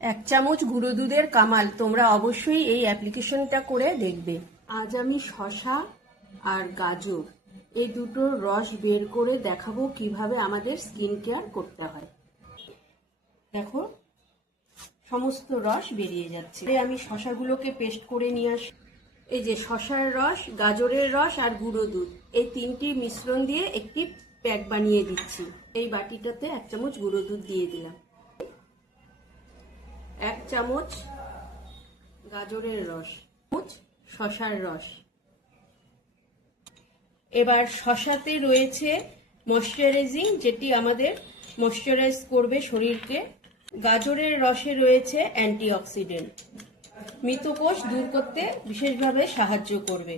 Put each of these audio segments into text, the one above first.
এক চামচ গুঁড়ো দুধের কামাল। তোমরা অবশ্যই এই অ্যাপ্লিকেশনটা করে দেখবে। আজ আমি শসা আর গাজর এই দুটোর রস বের করে দেখাবো কিভাবে আমাদের স্কিন কেয়ার করতে হয়। দেখো সমস্ত রস বেরিয়ে যাচ্ছে। আমি শসাগুলোকে পেস্ট করে নিয়ে আসি। এই যে শসার রস, গাজরের রস আর গুঁড়ো দুধ, এই তিনটি মিশ্রণ দিয়ে একটি প্যাক বানিয়ে দিচ্ছি। এই বাটিটাতে এক চামচ গুঁড়ো দুধ দিয়ে দিলাম, এক চামচ গাজরের রস, শসার রস। এবার শসাতে রয়েছে ময়শ্চারাইজিং, যেটি আমাদের ময়শ্চারাইজ করবে শরীরকে। গাজরের রসে রয়েছে অ্যান্টিঅক্সিডেন্ট, মৃতকোষ দূর করতে বিশেষভাবে সাহায্য করবে।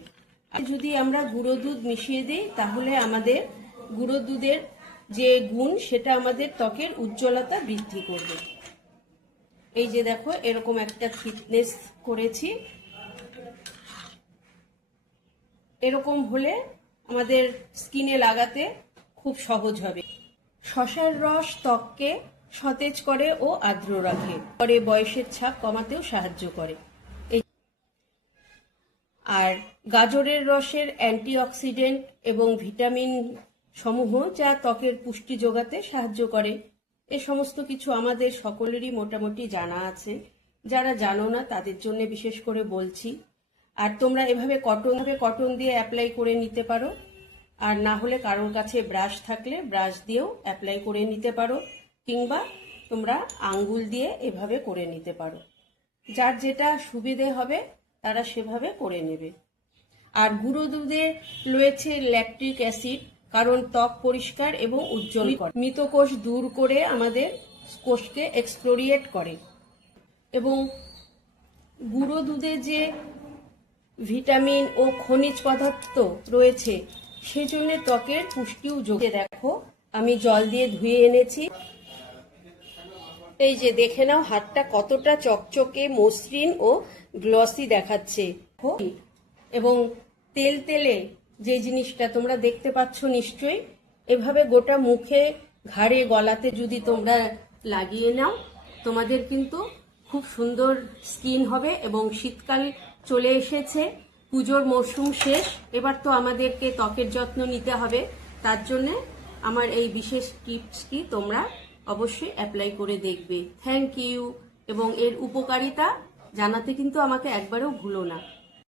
আর যদি আমরা গুঁড়ো দুধ মিশিয়ে দিই তাহলে আমাদের গুঁড়ো দুধের যে গুণ সেটা আমাদের ত্বকের উজ্জ্বলতা বৃদ্ধি করবে। এই যে দেখো এরকম একটা থিকনেস করেছি, এরকম হলে আমাদের স্কিনে লাগাতে খুব সহজ হবে। শসার রস ত্বককে সতেজ করে ও আর্দ্র রাখে, পরে বয়সের ছাপ কমাতেও সাহায্য করে। আর গাজরের রসের অ্যান্টিঅক্সিডেন্ট এবং ভিটামিন সমূহ যা ত্বকের পুষ্টি যোগাতে সাহায্য করে। এ সমস্ত কিছু আমাদের সকলেরই মোটামুটি জানা আছে, যারা জানো না তাদের জন্য বিশেষ করে বলছি। আর তোমরা এভাবে কটন দিয়ে অ্যাপ্লাই করে নিতে পারো, আর না হলে কারোর কাছে ব্রাশ থাকলে ব্রাশ দিয়েও অ্যাপ্লাই করে নিতে পারো, কিংবা তোমরা আঙ্গুল দিয়ে এভাবে করে নিতে পারো। যার যেটা সুবিধে হবে তারা সেভাবে করে নেবে। আর গুঁড়ো দুধে রয়েছে ল্যাকটিক অ্যাসিড, কারণ ত্বক পরিষ্কার এবং উজ্জ্বল করে, মৃতকোষ দূর করে আমাদের কোষকে এক্সফ্লোরিয়েট করে। এবং গুঁড়ো দুধে যে ভিটামিন ও খনিজ পদার্থ রয়েছে সেজন্য ত্বকের পুষ্টিও যোগে। দেখো আমি জল দিয়ে ধুয়ে এনেছি, এই যে দেখে নাও হাতটা কতটা চকচকে, মসৃণ ও গ্লসি দেখাচ্ছে। এবং তেল তেলে যে জিনিসটা তোমরা দেখতে পাচ্ছ নিশ্চয়ই, এভাবে গোটা মুখে, ঘাড়ে, গলাতে যদি তোমরা লাগিয়ে নাও তোমাদের কিন্তু খুব সুন্দর স্কিন হবে। এবং শীতকাল চলে এসেছে, পুজোর মরশুম শেষ, এবার তো আমাদেরকে ত্বকের যত্ন নিতে হবে। তার জন্যে আমার এই বিশেষ টিপসটি তোমরা অবশ্যই অ্যাপ্লাই করে দেখবে। Thank you. এবং এর উপকারিতা জানাতে কিন্তু আমাকে একবারও ভুলো না।